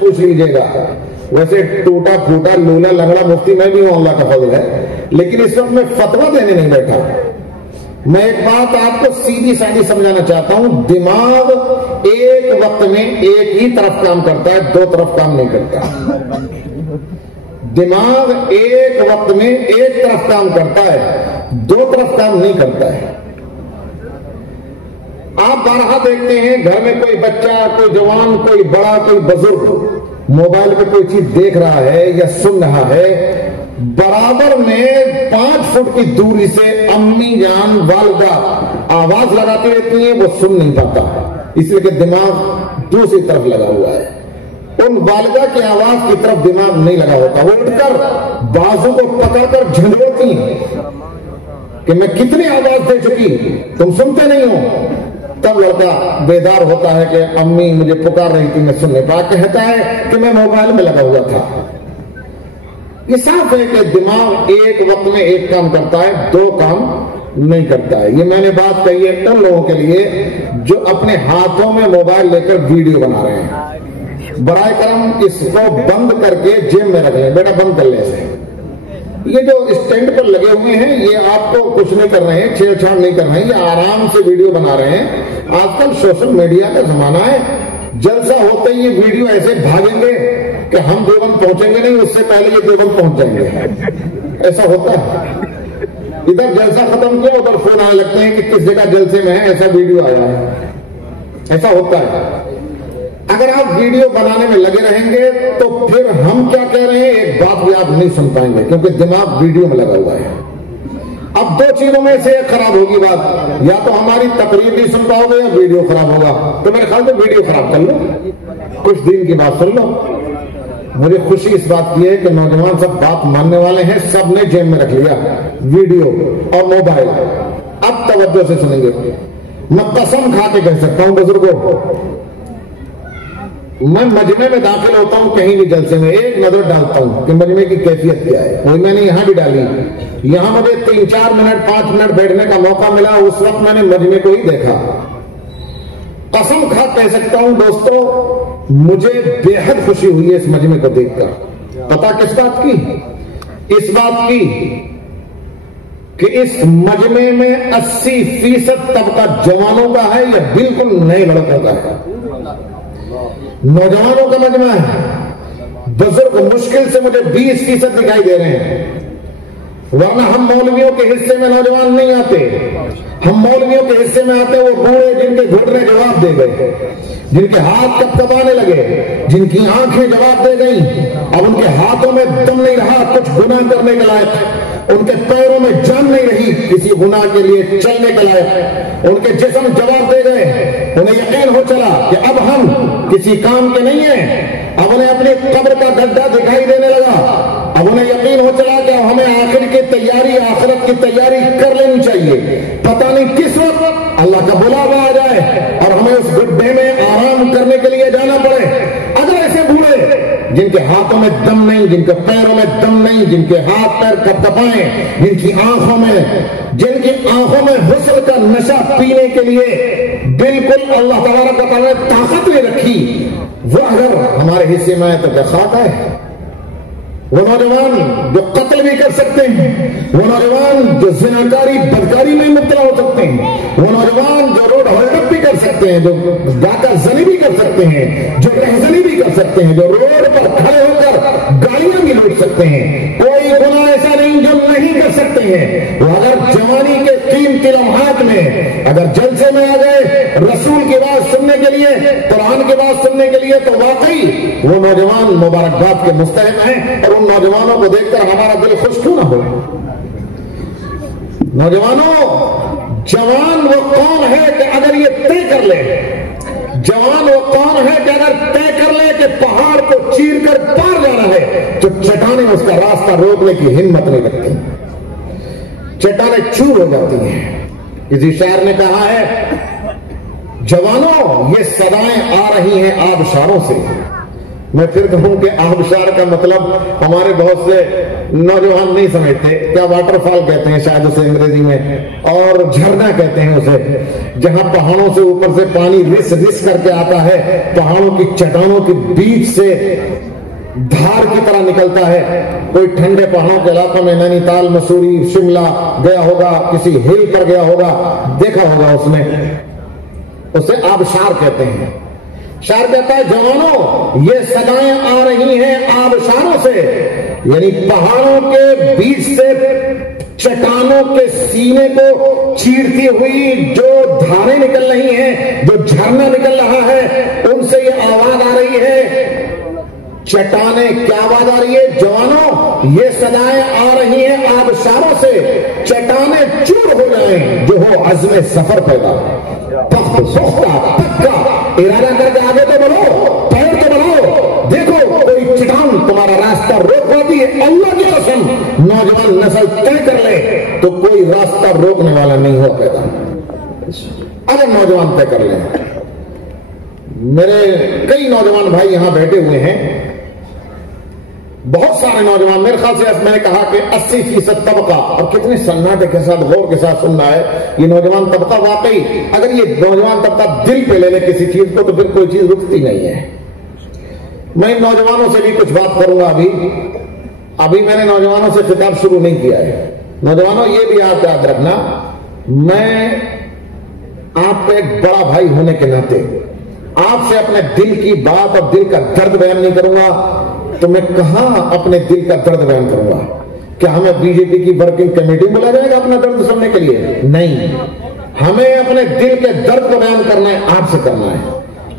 پوچھ لیجیے گا. ویسے ٹوٹا پھوٹا لولا لنگڑا مفتی میں بھی ہوں, اللہ کا فضل ہے, لیکن اس وقت میں فتویٰ دینے نہیں بیٹھا. میں ایک بات آپ کو سیدھی سادھی سمجھانا چاہتا ہوں. دماغ ایک وقت میں ایک ہی طرف کام کرتا ہے, دو طرف کام نہیں کرتا. دماغ ایک وقت میں ایک طرف کام کرتا ہے, دو طرف کام نہیں کرتا ہے. آپ بارہا دیکھتے ہیں گھر میں کوئی بچہ, کوئی جوان, کوئی بڑا, کوئی بزرگ موبائل پہ کوئی چیز دیکھ رہا ہے یا سن رہا ہے, برابر میں 5 فٹ کی دوری سے امی جان والدہ آواز لگاتی رہتی ہیں, وہ سن نہیں پاتا اس لیے کہ دماغ دوسری طرف لگا ہوا ہے. ان والدہ کی آواز کی طرف دماغ نہیں لگا ہوتا. وہ اٹھ کر بازو کو پکڑ کر جھنجھوڑتی ہیں کہ میں کتنی آواز دے چکی, تم سنتے نہیں ہو. تب لڑکا بیدار ہوتا ہے کہ امی مجھے پکار رہی تھی, میں سن نہیں پا. کہتا ہے کہ میں موبائل میں لگا ہوا تھا. یہ صاف ہے کہ دماغ ایک وقت میں ایک کام کرتا ہے, دو کام نہیں کرتا ہے. یہ میں نے بات کہی ہے ان لوگوں کے لیے جو اپنے ہاتھوں میں موبائل لے کر ویڈیو بنا رہے ہیں. برائے کرم اس کو بند کر کے جیب میں رکھ لیں, بیٹا بند کر لیں اسے. یہ جو اسٹینڈ پر لگے ہوئے ہیں یہ آپ کو کچھ نہیں کر رہے ہیں, چھیڑ چھاڑ نہیں کر رہے ہیں, یہ آرام سے ویڈیو بنا رہے ہیں. آج کل سوشل میڈیا کا زمانہ ہے, جلسہ ہوتے ہی یہ ویڈیو ایسے بھاگیں گے کہ ہم دیوبند پہنچیں گے نہیں, اس سے پہلے یہ دیوبند پہنچ جائیں گے. ایسا ہوتا ہے. ادھر جلسہ ختم کیا, ادھر فون آنے لگتے ہیں کہ کس جگہ جلسے میں ہے, ایسا ویڈیو آیا ہے. ایسا ہوتا ہے. اگر آپ ویڈیو بنانے میں لگے رہیں گے تو پھر ہم کیا کہہ رہے ہیں ایک بات بھی آپ نہیں سن پائیں گے, کیونکہ دماغ ویڈیو میں لگا ہوا ہے. اب دو چیزوں میں سے ایک خراب ہوگی بات, یا تو ہماری تقریر نہیں سن پاؤ گے یا ویڈیو خراب ہوگا. تو میرے خیال میں ویڈیو خراب کر لو, کچھ دن کی بات سن لو. مجھے خوشی اس بات کی ہے کہ نوجوان سب بات ماننے والے ہیں, سب نے جیب میں رکھ لیا ویڈیو اور موبائل. اب توجہ سے سنیں گے. میں قسم کھا کے کہہ سکتا ہوں بزرگوں, میں مجمع میں داخل ہوتا ہوں کہیں بھی جلسے میں, ایک نظر ڈالتا ہوں کہ مجمع کی کیفیت کیا ہے. وہی میں نے یہاں بھی ڈالی. یہاں مجھے 3-4 منٹ 5 منٹ بیٹھنے کا موقع ملا, اس وقت میں نے مجمع کو ہی دیکھا. قسم کھا کہہ سکتا ہوں دوستو, مجھے بے حد خوشی ہوئی ہے اس مجمع کو دیکھ کر. پتا کس بات کی؟ اس بات کی کہ اس مجمع میں 80% طبقہ جوانوں کا ہے یا بالکل نئے لڑکوں کا ہے. نوجوانوں کا مجمع ہے. بزرگ مشکل سے مجھے 20% دکھائی دے رہے ہیں, ورنہ ہم مولویوں کے حصے میں نوجوان نہیں آتے. ہم مولویوں کے حصے میں آتے وہ بوڑھے جن کے گھٹنے جواب دے گئے, جن کے ہاتھ کپکپانے لگے, جن کی آنکھیں جواب دے گئیں. اب ان کے ہاتھوں میں دم نہیں رہا کچھ گناہ کرنے کے لائق, ان کے پیروں میں جان نہیں رہی کسی گناہ کے لیے چلنے کے لائق. ان کے جسم جواب دے گئے, انہیں یقین ہو چلا کہ اب ہم کسی کام کے نہیں ہیں. اب انہیں اپنی قبر کا گڈھا دکھائی دینے لگا. اب انہیں یقین ہو چلا کہ ہمیں آخر کی تیاری, آخرت کی تیاری کر لینی چاہیے. پتہ نہیں کس وقت اللہ کا بلاوا آ جائے اور ہمیں اس گڈھے میں آرام کرنے کے لیے جانا پڑے. اگر ایسے بوڑھے جن کے ہاتھوں میں دم نہیں, جن کے پیروں میں دم نہیں, جن کے ہاتھ پیر کپکپائیں, جن کی آنکھوں میں حسن کا نشہ پینے کے لیے بالکل اللہ تبارک و تعالیٰ نے طاقت نہیں رکھی, وہ اگر ہمارے حصے میں آئے تو کیا خاک ہے. وہ نوجوان جو قتل بھی کر سکتے ہیں, وہ نوجوان جو زناکاری بدکاری میں مبتلا ہو سکتے ہیں, وہ نوجوان جو روڈ ہولڈ اپ بھی کر سکتے ہیں, جو ڈاکہ زنی بھی کر سکتے ہیں, جو رہزنی بھی کر سکتے ہیں, جو روڈ پر کھڑے ہو کر گاڑیاں بھی لوٹ سکتے ہیں. کوئی گناہ ایسا نہیں جو نہیں کر سکتے ہیں. وہ اگر جوانی کے قیمتی لمحات میں اگر جلسے میں آ گئے رسول کی بات سننے کے لیے, قرآن کی بات سننے کے لیے, تو واقعی وہ نوجوان مبارکباد کے مستحق ہیں. اور ان نوجوانوں کو دیکھ کر ہمارا دل خوش کیوں نہ ہو. نوجوانوں, جوان وہ کون ہے کہ اگر یہ طے کر لے, جوان وہ کون ہے کہ اگر طے کر لے کہ پہاڑ کو چیر کر پار جانا ہے تو چٹانیں اس کا راستہ روکنے کی ہمت نہیں رکھتی, چٹانیں چور ہو جاتی ہیں. کسی شاعر نے کہا ہے, جوانوں یہ صدائیں آ رہی ہیں آبشاروں سے, میں پھر کہوں کہ آبشار کا مطلب ہمارے بہت سے نوجوان نہیں سمجھتے، کیا واٹر فال کہتے ہیں شاید اسے انگریزی میں، اور جھرنا کہتے ہیں اسے، جہاں پہاڑوں سے اوپر سے پانی رس رس کر کے آتا ہے، پہاڑوں کی چٹانوں کے بیچ سے دھار کی طرح نکلتا ہے۔ کوئی ٹھنڈے پہاڑوں کے علاقوں میں نینی تال، مسوری، شملہ گیا ہوگا، کسی ہل پر گیا ہوگا، دیکھا ہوگا اس نے، اسے آبشار کہتے ہیں۔ شاعر کہتا ہے جوانوں یہ صدائیں آ رہی ہیں آبشاروں سے، یعنی پہاڑوں کے بیچ سے چٹانوں کے سینے کو چیرتی ہوئی جو دھاریں نکل رہی ہیں، جو جھرنا نکل رہا ہے، ان سے یہ آواز آ رہی ہے۔ چٹانیں کیا آواز آ رہی ہے؟ جوانوں یہ صدائیں آ رہی ہیں آبشاروں سے، چٹانیں چور ہو جائیں جو ہو عزم سفر پیدا، پختہ پکا ارادہ کر کے آگے تو بڑھو، پیر تو بڑھاؤ، دیکھو کوئی چٹان تمہارا راستہ روک پاتی ہے، اللہ کی قسم نوجوان نسل طے کر لے تو کوئی راستہ روکنے والا نہیں ہو پیدا، اگر نوجوان طے کر لیں۔ میرے کئی نوجوان بھائی یہاں بیٹھے ہوئے ہیں، بہت سارے نوجوان، میرے خیال سے میں نے کہا کہ 80% طبقہ، اور کتنے سناٹے کے ساتھ غور کے ساتھ سن رہا ہے یہ نوجوان طبقہ، واقعی اگر یہ نوجوان طبقہ دل پہ لے لے کسی چیز کو تو پھر کوئی چیز رکتی نہیں ہے۔ میں ان نوجوانوں سے بھی کچھ بات کروں گا، ابھی میں نے نوجوانوں سے خطاب شروع نہیں کیا ہے۔ نوجوانوں یہ بھی یاد رکھنا، میں آپ کا ایک بڑا بھائی ہونے کے ناطے آپ سے اپنے دل کی بات اور دل کا درد بیان نہیں کروں گا تو میں کہاں اپنے دل کا درد بیان کروں گا؟ کیا ہمیں بی جے پی کی ورکنگ کمیٹی بلایا جائے گا اپنا درد سننے کے لیے؟ نہیں، ہمیں اپنے دل کے درد کو بیان کرنا ہے، آپ سے کرنا ہے۔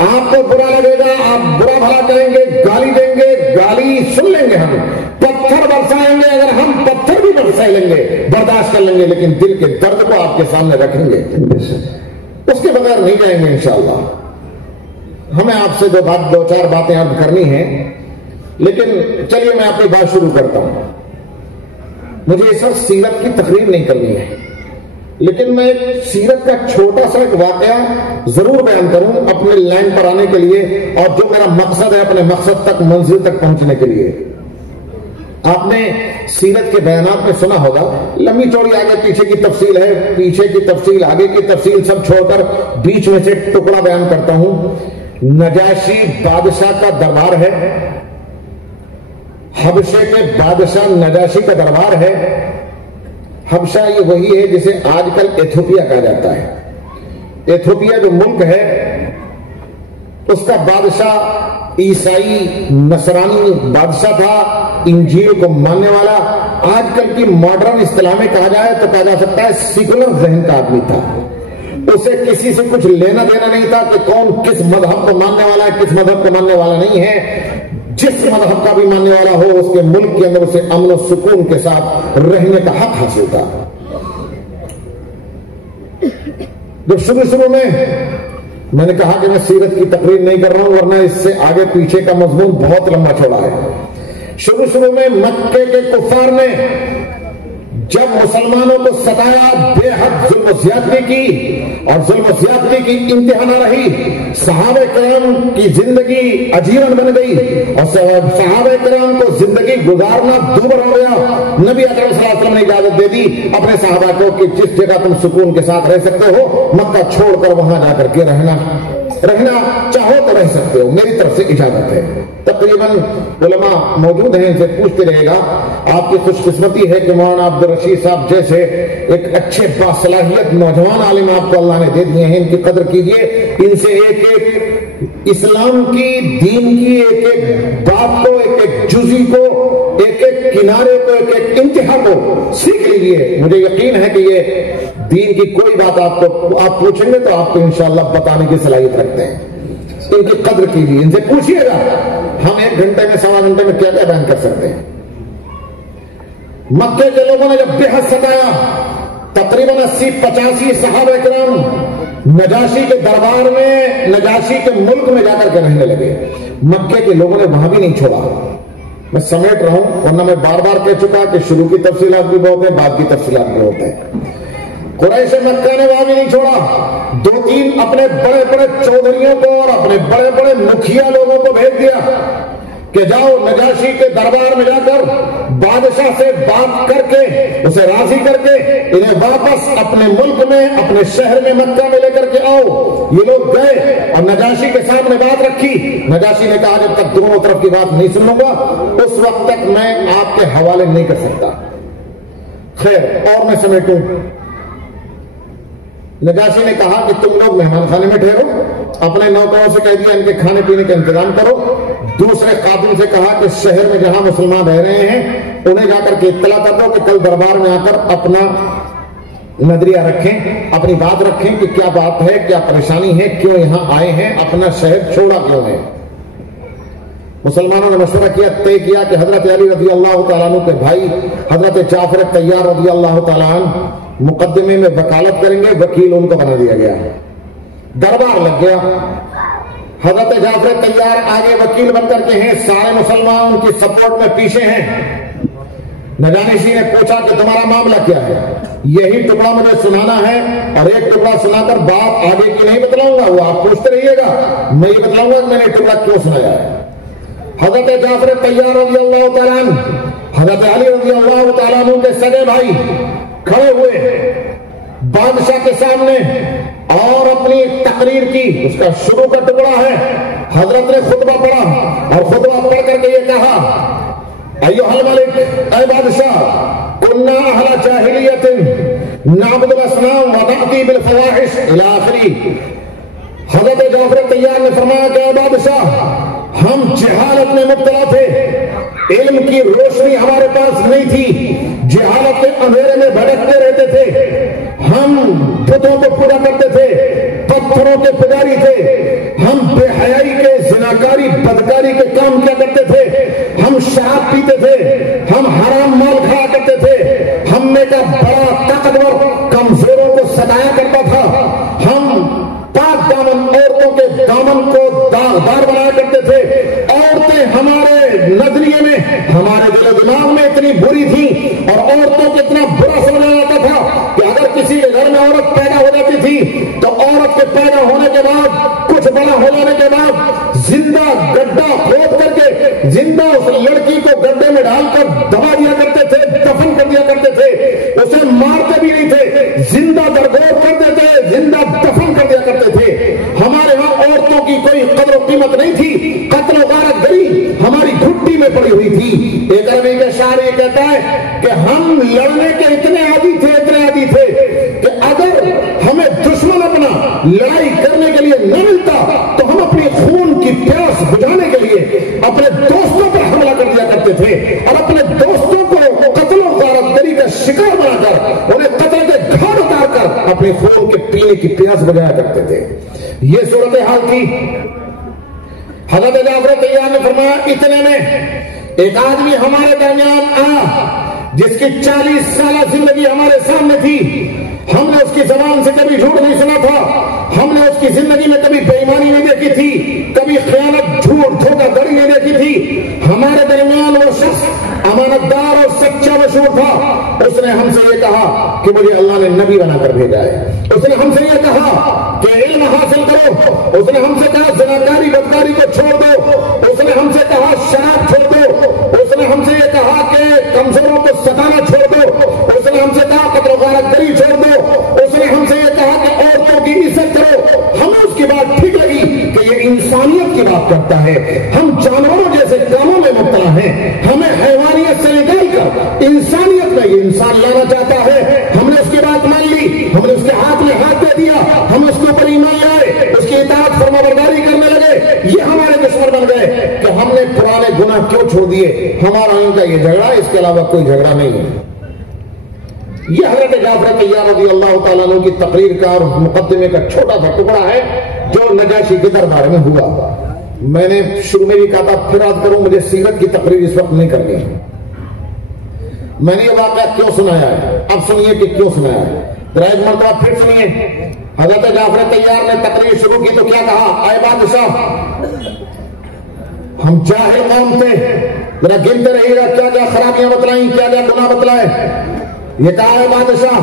آپ کو برا لگے گا، آپ برا بھلا کہیں گے، گالی دیں گے، گالی سن لیں گے، ہم پتھر برسائیں گے، اگر ہم پتھر بھی برسا لیں گے، برداشت کر لیں گے، لیکن دل کے درد کو آپ کے سامنے رکھیں گے، اس کے بغیر نہیں جائیں گے انشاءاللہ۔ ہمیں آپ سے دو چار باتیں عرض کرنی ہیں، لیکن چلیے میں اپنی بات شروع کرتا ہوں۔ مجھے اس وقت سیرت کی تقریر نہیں کرنی ہے، لیکن میں سیرت کا چھوٹا سا ایک واقعہ ضرور بیان کروں اپنے لائن پر آنے کے لیے، اور جو میرا مقصد ہے اپنے مقصد تک، منزل تک پہنچنے کے لیے۔ آپ نے سیرت کے بیانات میں سنا ہوگا، لمبی چوڑی آگے پیچھے کی تفصیل ہے، پیچھے کی تفصیل آگے کی تفصیل سب چھوڑ کر بیچ میں سے ٹکڑا بیان کرتا ہوں۔ نجاشی بادشاہ کا دربار ہے، حبشے کے بادشاہ نجاشی کا دربار ہے۔ حبشہ یہ وہی ہے جسے آج کل ایتھوپیا کہا جاتا ہے۔ ایتھوپیا جو ملک ہے اس کا بادشاہ عیسائی نصرانی بادشاہ تھا، انجیل کو ماننے والا، آج کل کی ماڈرن اصطلاح میں کہا جائے تو کہا جا سکتا ہے سیکولر ذہن کا آدمی تھا۔ اسے کسی سے کچھ لینا دینا نہیں تھا کہ کون کس مذہب کو ماننے والا ہے، کس مذہب کو ماننے والا نہیں ہے۔ جس مذہب کا بھی ماننے والا ہو اس کے ملک کے اندر اسے امن و سکون کے ساتھ رہنے کا حق حاصل تھا۔ جب شروع میں نے کہا کہ میں سیرت کی تقریر نہیں کر رہا ہوں ورنہ اس سے آگے پیچھے کا مضمون بہت لمبا چوڑا ہے۔ شروع میں مکے کے کفار نے جب مسلمانوں کو ستایا، بے حد ظلم و زیادتی کی، اور ظلم و زیادتی کی انتہا نہ رہی، صحابہ کرام کی زندگی اجیرن بن گئی اور صحابہ کرام کو زندگی گزارنا دوبر ہو گیا۔ نبی اکرم صلی اللہ علیہ وسلم نے اجازت دے دی اپنے صحابہ کو کہ جس جگہ تم سکون کے ساتھ رہ سکتے ہو مکہ چھوڑ کر وہاں جا کر کے رہنا چاہو تو رہ سکتے ہو، میری طرف سے اجازت ہے۔ تقریباً علماء موجود ہیں، ان سے پوچھتے رہے گا۔ آپ کی خوش قسمتی ہے کہ مولانا عبدالرشید صاحب جیسے ایک اچھے باصلاحیت نوجوان عالم آپ کو اللہ نے دے دیے ہیں، ان کی قدر کیجئے، ان سے ایک اسلام کی، دین کی ایک بات کو، ایک جزی کو، ایک کنارے کو، ایک انتہا کو سیکھ لیجئے۔ مجھے یقین ہے کہ یہ دین کی کوئی بات آپ پوچھیں گے تو آپ کو انشاءاللہ بتانے کی صلاحیت رکھتے ہیں۔ ان کی قدر کیجیے، ان سے پوچھیے گا ہم 1 گھنٹے میں، سوا گھنٹے میں کیا کیا بیان کر سکتے ہیں۔ مکے کے لوگوں نے جب بے حد ستایا، تقریباً 80-85 صحابہ کرام نجاشی کے دربار میں، نجاشی کے ملک میں جا کر کے رہنے لگے۔ مکے کے لوگوں نے وہاں بھی نہیں چھوڑا۔ میں سمیٹ رہا ہوں ورنہ میں بار بار کہہ چکا کہ شروع کی تفصیلات بھی بہت ہیں، بعد کی تفصیلات بھی بہت ہیں۔ قریش مکہ نے وہاں بھی نہیں چھوڑا، 2-3 اپنے بڑے بڑے چودھریوں کو اور اپنے بڑے بڑے مکھیا لوگوں کو بھیج دیا کہ جاؤ نجاشی کے دربار میں جا کر بادشاہ سے بات کر کے اسے راضی کر کے انہیں واپس اپنے ملک میں اپنے شہر میں مکہ میں لے کر کے آؤ۔ یہ لوگ گئے اور نجاشی کے سامنے بات رکھی۔ نجاشی نے کہا جب تک دونوں طرف کی بات نہیں سن لوں گا اس وقت تک میں آپ کے حوالے نہیں کر سکتا۔ خیر اور میں سمیٹوں، نجاشی نے کہا کہ تم لوگ مہمان خانے میں ٹھہرو، اپنے نوکروں سے کہہ دیا ان کے کھانے پینے کا انتظام کرو۔ دوسرے قاتل سے کہا کہ شہر میں جہاں مسلمان رہ رہے ہیں انہیں جا کر کے اطلاع کر دو کہ کل دربار میں آ کر اپنا نظریہ رکھیں، اپنی بات رکھیں کہ کیا بات ہے، کیا پریشانی ہے، کیوں یہاں آئے ہیں، اپنا شہر چھوڑا کیوں ہے۔ مسلمانوں نے مشورہ کیا، طے کیا کہ حضرت علی رضی اللہ تعالیٰ عنہ کے بھائی حضرت جعفر طیار رضی اللہ تعالیٰ عنہ مقدمے میں وکالت کریں گے، وکیل ان کو بنا دیا گیا۔ دربار لگ گیا، حضرت جعفر طیار آگے وکیل بن کر کے ہیں، سارے مسلمان ان کی سپورٹ میں پیچھے ہیں۔ نجاشی نے پوچھا کہ تمہارا معاملہ کیا ہے؟ یہی ٹکڑا مجھے سنانا ہے اور ایک ٹکڑا سنا کر بات آگے کی نہیں بتلاؤں گا، وہ آپ پوچھتے رہیے گا، میں یہ بتلاؤں گا کہ میں نے ٹکڑا کیوں سنایا ہے۔ حضرت جعفر طیار رضی اللہ تعالیٰ عنہ حضرت علی رضی اللہ تعالیٰ عنہ کے سگے بھائی کھڑے ہوئے بادشاہ کے سامنے اور اپنی تقریر کی۔ اس کا شروع کا ٹکڑا ہے، حضرت نے خطبہ پڑھا اور خطبہ پڑھ کر کے یہ کہا، ایھا الملک، اے بادشاہ، کنا اہل جاہلیت نعبد الاصنام ونأتی بالفواحش الی آخری۔ حضرت جعفر طیار نے فرمایا کہ اے بادشاہ، ہم جہالت میں مبتلا تھے، علم کی روشنی ہمارے پاس نہیں تھی، جہالت کے اندھیرے میں بھٹکتے رہتے تھے، ہم بتوں کو پوجا کرتے تھے، پتھروں کے پجاری تھے، ہم بے حیائی کے زناکاری بدکاری کے کام کیا کرتے تھے، ہم شراب پیتے تھے، ہم حرام مال کھایا کرتے تھے، ہم میں کا بڑا طاقتور کمزوروں کو ستایا کرتا تھا، ہم پاک دامن عورتوں کے دامن کو داغدار بنایا کرتے تھے، عورتیں ہمارے نظریے میں ہمارے دل و دماغ میں اتنی بری تھیں اور عورتوں کو اتنا برا سمجھا جاتا تھا کہ اگر کسی کے گھر میں عورت پیدا ہو جاتی تھی تو عورت کے پیدا ہونے کے بعد کچھ بڑا ہو جانے کے بعد زندہ گڈھا کھود کر کے زندہ اس لڑکی کو گڈھے میں ڈال کر دبا دیا کرتے تھے، دفن کر دیا کرتے تھے، اسے مارتے بھی نہیں تھے، زندہ درگور کرتے تھے، زندہ دفن کر دیا کرتے تھے۔ ہمارے وہاں عورتوں کی کوئی قدر و قیمت نہیں تھی، قتل و غارت گری ہماری گھٹی میں پڑی ہوئی تھی۔ ایک عربی کا شاعر یہ کہتا ہے کہ ہم لڑنے کے اتنے عادی تھے کہ اگر ہمیں دشمن اپنا لڑائی کرنے کے لیے نہ ملتا تو ہم اپنی خون کی پیاس بجھانے کے لیے اپنے دوستوں پر حملہ کر دیا کرتے تھے اور اپنے دوستوں کو قتل و غارت گری کا شکار بنا کر انہیں قتل کے گھاٹ اتار کر اپنے خون کے پینے کی پیاس بجھایا کرتے تھے۔ یہ صورتحال تھی۔ حضرت جعفر طیار نے فرمایا اتنے میں ایک آدمی ہمارے درمیان آیا جس کی 40 سالہ زندگی ہمارے سامنے تھی، ہم نے اس کی زبان سے کبھی جھوٹ نہیں سنا تھا، ہم نے اس کی زندگی میں کبھی بے ایمانی نہیں دیکھی تھی، کبھی خیانت جھوٹ دھوکہ دھڑی نہیں دیکھی تھی، ہمارے درمیان وہ شخص امانت دار اور سچا مشہور تھا۔ اس نے ہم سے یہ کہا کہ مجھے اللہ نے نبی بنا کر بھیجا ہے، اس نے ہم سے یہ کہا کہ علم حاصل کرو، اس نے ہم سے کہا زناکاری بدکاری کو چھوڑ دو، اس نے ہم سے کہا شراب چھوڑ دو، اس نے ہم سے یہ کہا کہ کمزوروں کو ستانا چھوڑ دو، اس نے ہم سے کہا قتل و غارت گری چھوڑ دو، اس نے ہم سے یہ کہا کہ عورتوں کی عزت کرو۔ ہمیں اس کی بات ٹھیک لگی کہ یہ انسانیت کی بات کرتا ہے، ہم جانوروں جیسے کاموں میں مبتلا ہیں، ہمیں حیوانیت سے نکال کر انسانیت میں یہ انسان لانا چاہتا ہے۔ ہم نے اس کی بات مان لی، ہم نے اس کے ہاتھ میں ہاتھ دے دیا، ہم اس کے اوپر ایمان لائے، اس کی اطاعت فرما برداری کرنے لگے، یہ ہمارے دشمن بن گئے کہ ہم نے پرانے گناہ کیوں چھوڑ دیے، ہمارا ان کا یہ جھگڑا، اس کے علاوہ کوئی جھگڑا نہیں ہے۔ یہ حضرت جعفر طیار رضی اللہ تعالیٰ عنہ کی تقریر کا اور مقدمے کا چھوٹا سا ٹکڑا ہے جو نجاشی کے دربار میں ہوا۔ میں نے شروع میں بھی کہا تھا، پھر یاد کروں، مجھے سیرت کی تقریر اس وقت نہیں کرنی ہے۔ میں نے یہ واقعہ کیوں سنایا ہے، اب سنیے کہ کیوں سنایا ہے، ذرا ایک مرتبہ پھر سنیے۔ حضرت جعفر طیار نے تقریر شروع کی تو کیا کہا، اے بادشاہ، ہم جاہل قوم تھے، ذرا گنتے رہیے گا کیا کیا خرابیاں بتلائیں، کیا کیا گناہ بتلائے۔ یہ کہا ہے بادشاہ،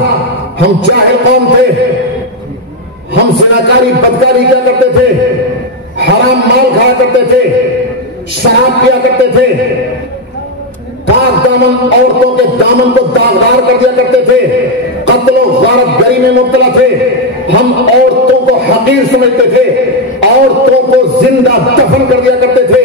ہم جاہل قوم تھے، ہم زناکاری بدکاری کیا کرتے تھے، حرام مال کھایا کرتے تھے، شراب پیا کرتے تھے، پاک دامن عورتوں کے دامن کو داغدار کر دیا کرتے تھے، قتل و غارت گری میں مبتلا تھے، ہم عورتوں کو حقیر سمجھتے تھے، عورتوں کو زندہ دفن کر دیا کرتے تھے۔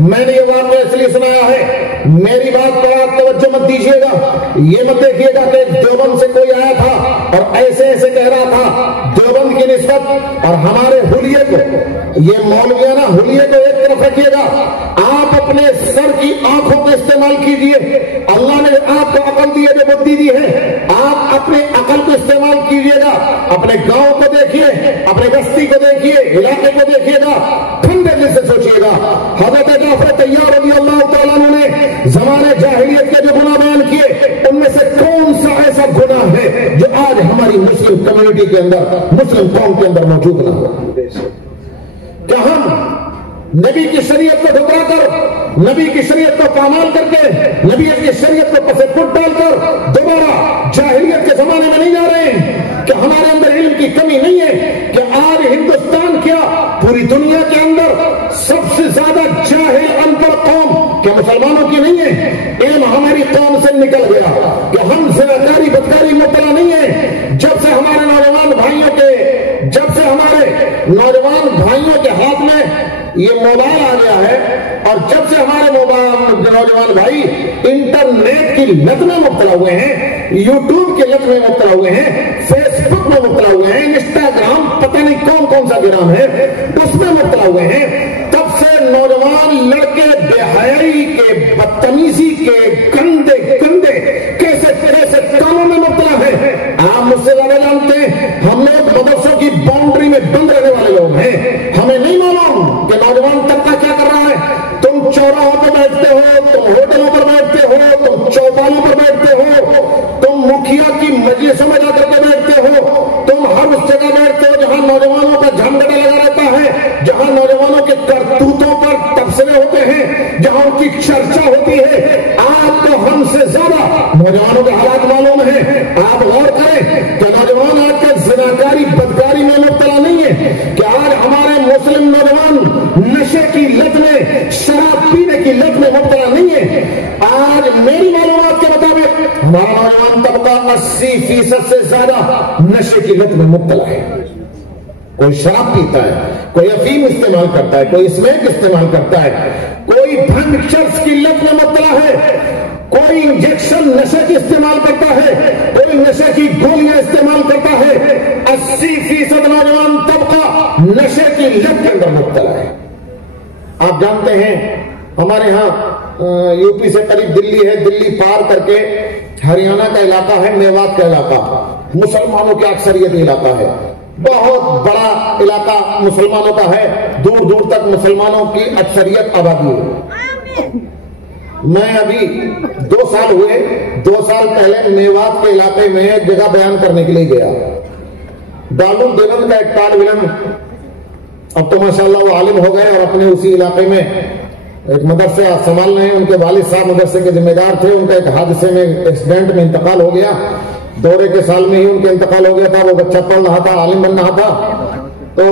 میں نے یہ واقعہ اس لیے سنایا ہے، میری بات پر آپ توجہ مت دیجیے گا، یہ مت دیکھیے گا کہ دیوبند سے کوئی آیا تھا اور ایسے ایسے کہہ رہا تھا دیوبند کی نسبت اور ہمارے حلیے کو، یہ مولویانہ حلیے کو ایک طرف رکھیے گا، آپ اپنے سر کی آنکھوں کو استعمال کیجیے، اللہ نے آپ کو عقل دی ہے، جو بدھی دی ہے، آپ اپنے عقل کو استعمال کیجیے گا، اپنے گاؤں کو دیکھیے، اپنے بستی کو دیکھیے، علاقے کو دیکھیے گا، ٹھنڈے دل سے سوچیے گا۔ حضرت جعفر طیار رضی اللہ تعالیٰ عنہ نے زمانے جاہلیت کے جو گناہ بیان کیے، ان میں سے کون سا ایسا گناہ ہے جو آج ہماری مسلم کمیونٹی کے اندر، مسلم قوم کے اندر موجود نہ ہو؟ کیا ہم نبی کی شریعت کو ٹھکرا کر، نبی کی شریعت کو پامال کر کے، نبی کی شریعت کو پسے پٹ ڈال کر دوبارہ جاہلیت کے زمانے میں نہیں جا رہے ہیں؟ کہ ہمارے اندر علم کی کمی نہیں ہے کہ آج ہندوستان کیا پوری دنیا کے اندر سب سے زیادہ جاہل ان پڑھ قوم کیا مسلمانوں کی نہیں ہے؟ علم ہماری قوم سے نکل گیا کہ ہم زناکاری بدکاری مبتلا نہیں ہے۔ جب سے ہمارے نوجوان بھائیوں کے ہاتھ میں یہ موبائل آ گیا ہے، اور جب سے ہمارے نوجوان بھائی انٹرنیٹ کی لت میں مبتلا ہوئے ہیں، یوٹیوب کی لت میں مبتلا ہوئے ہیں، فیس بک میں مبتلا ہوئے ہیں، انسٹاگرام پتہ نہیں کون کون سا گرام ہے اس میں مبتلا ہوئے ہیں، تب سے نوجوان لڑکے بے حیائی کے، بدتمیزی کے گندے کیسے کاموں میں مبتلا ہے۔ آپ مجھ سے زیادہ جانتے ہیں، ہم لوگ مدرسوں کی باؤنڈری میں بند رہنے والے لوگ ہیں، ہمیں نہیں معلوم کہ نوجوان طبقہ کیا کر رہا ہے۔ تم چوراہوں پر بیٹھتے ہو، تم ہوٹلوں پر بیٹھتے ہو، تم چوپالوں پر بیٹھتے ہو، تم مکھیا کی مجلسوں میں جا کر کے بیٹھتے ہو، تم ہر اس جگہ بیٹھتے ہو جہاں نوجوانوں کا جھنڈا لگا رہتا ہے، جہاں نوجوانوں کے کرتوتوں پر تبصرے ہوتے ہیں، جہاں ان کی چرچا ہوتی ہے۔ آپ کو ہم سے زیادہ نوجوانوں کے حالات معلوم ہیں۔ آپ غور کریں کہ نوجوان آج کے زناکاری بدکاری میں مبتلا نہیں ہے، کہ آج ہمارے مسلم نوجوان نشے کی لت میں، شراب پینے کی لت میں مبتلا نہیں ہے۔ آج میری معلومات کے مطابق ہمارا نوجوان طبقہ 80% سے زیادہ نشے کی لت میں مبتلا ہے۔ کوئی شراب پیتا ہے، کوئی افیم استعمال کرتا ہے، کوئی اسمیک استعمال کرتا ہے، کوئی بھنگ چرس کی لت میں مبتلا ہے، کوئی انجیکشن نشے کی استعمال کرتا ہے، کوئی نشے کی گولیاں استعمال کرتا ہے۔ 80% نوجوان طبقہ نشے کی لت کے اندر مبتلا ہے۔ آپ جانتے ہیں ہمارے ہاں یو پی سے قریب دلی ہے، دلی پار کر کے ہریانہ کا علاقہ ہے، میوات کا علاقہ، مسلمانوں کی اکثریت علاقہ ہے، بہت بڑا علاقہ مسلمانوں کا ہے، دور دور تک مسلمانوں کی اکثریت آبادی ہے۔ میں ابھی 2 سال ہوئے، 2 سال پہلے میوات کے علاقے میں ایک جگہ بیان کرنے کے لیے گیا۔ دارالدیوبند کا ایک طالب علم، اب تو ماشاءاللہ وہ عالم ہو گئے اور اپنے اسی علاقے میں ایک مدرسہ سنبھال رہے ہیں، ان کے والد صاحب مدرسے کے ذمہ دار تھے، ان کا ایک حادثے میں ایکسیڈنٹ میں انتقال ہو گیا، دورے کے سال میں ہی ان کے انتقال ہو گیا تھا، وہ بچہ پڑھ رہا تھا، عالم بن رہا تھا، تو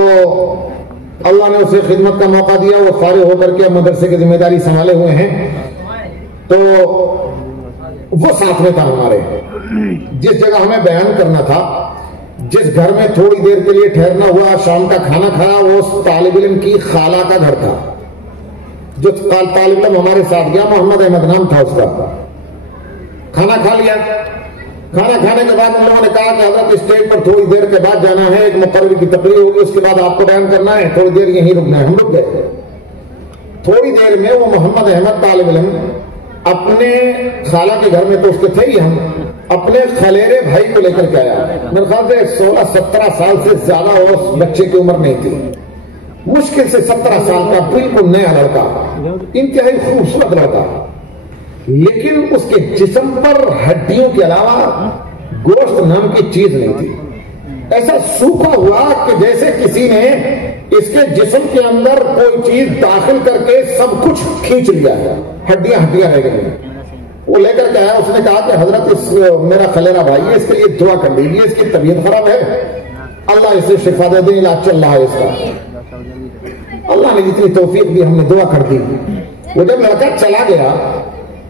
اللہ نے اسے خدمت کا موقع دیا، وہ فارغ ہو کر کے مدرسے کی ذمہ داری سنبھالے ہوئے ہیں، تو وہ ساتھ میں تھا ہمارے، جس جگہ ہمیں بیان کرنا تھا، جس گھر میں تھوڑی دیر کے لیے ٹھہرنا ہوا، شام کا کھانا کھایا، وہ اس طالب علم کی خالہ کا گھر تھا، جو طالب علم ہمارے ساتھ گیا، محمد احمد نام تھا اس کا۔ کھانا کھا لیا، کھانا کھانے کے بعد ان لوگوں نے کہا کہ حضرت اسٹیج پر تھوڑی دیر کے بعد جانا ہے، ایک مقرر کی تقریر ہوگی، اس کے بعد آپ کو بیان کرنا ہے، تھوڑی دیر یہیں رکنا ہے۔ ہم رک گئے۔ تھوڑی دیر میں وہ محمد احمد طالب علم اپنے خالہ کے گھر میں، تو اس کے تھے ہی ہم، اپنے خلیرے بھائی کو لے کر کے آیا۔ میرے خیال سے 16-17 سال سے زیادہ اس بچے کی عمر نہیں تھی، مشکل سے 17 سال کا بالکل نیا لڑکا، انتہائی خوبصورت لڑکا، لیکن اس کے جسم پر ہڈیوں کے علاوہ گوشت نام کی چیز نہیں تھی۔ ایسا سوکھا ہوا کہ جیسے کسی نے اس کے جسم کے اندر کوئی چیز داخل کر کے سب کچھ کھینچ لیا ہے، ہڈیاں رہ گئی۔ وہ لے کر کے آیا، اس نے کہا کہ حضرت میرا خلیرا بھائی ہے، اس کے لیے دعا کر دیجیے، اس کی طبیعت خراب ہے، اللہ اسے شفا دے دے، علاج چل رہا ہے اس کا۔ اللہ نے جتنی توفیق دی ہم نے دعا کر دی، وہ جب لڑکا چلا گیا